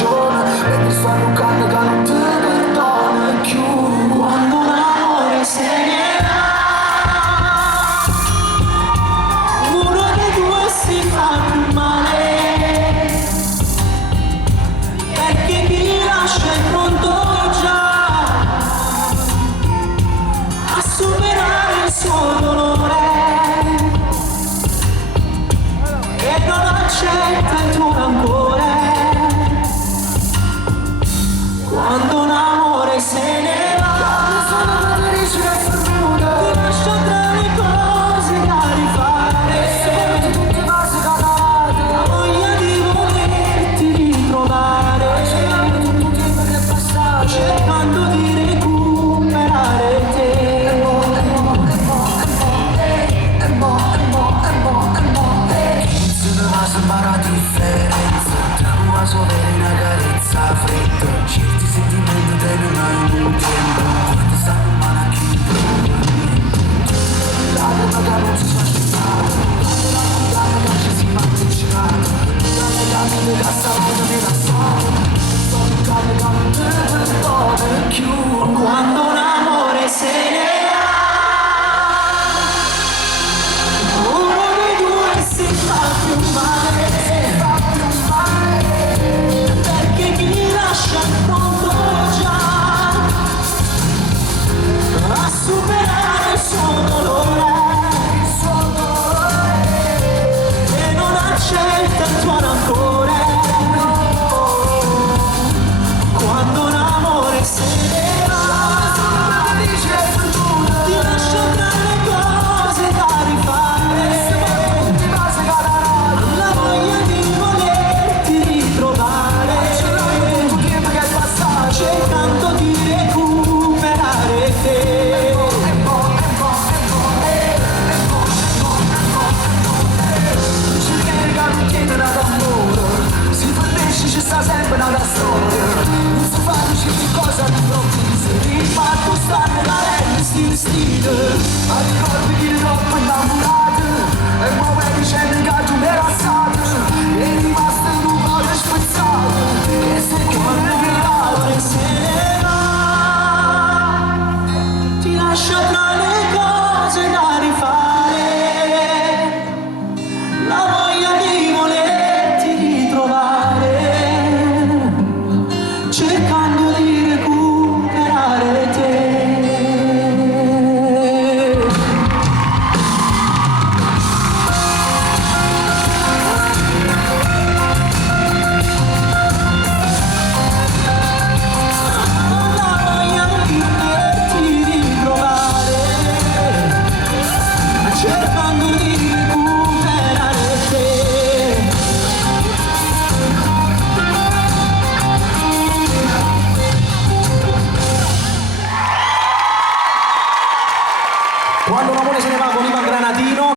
ragione, mentre sto lucando che non ti perdono più. Quando un amore se ne va, uno dei due si fa più male, perché chi lascia è pronto già a superare il suo dolore e non accetta il tuo rancore. Quando un amore se ne va, sono felice e fortuna, ti lascia tra le cose da rifare, sempre tutte cose calate, la voglia di volerti ritrovare, tutto tempo che è passato, cercando di recuperare te. Sembra la differenza tra un vaso e una carezza fredda, certi sentimenti te non hai un tempo, quando sta in mano a chiudere la donna che non si sa aspettare, la puntata che ci si fa avvicinare, la legata che sta volta di lassare, sto toccando che non te perdono più. Quando un amore se ne va, uno dei due si fa più male, perché chi lascia è pronto già a superare il suo dolore e non accetta il tuo rancore. Quando un amore se ne va, ti lascia tra le cose da rifare, la voglia di volerti ritrovare, cercando di recuperare te. Cercare che non chiede nada d'amore, si fornisce ci sta sempre nada storia, non si fa di cosa all'improvviso, l'impatto sta nella rete stile, a ricordi di troppo innamorate, e muove dicendo che tu mi era stato, è rimasto in un cuore spezzato, che se che non è virato se ne va, ti lascia tra le cose da rifare, la voglia di volerti ritrovare, cercando di recuperare te. Quando un amore se ne va con Ivan Granatini.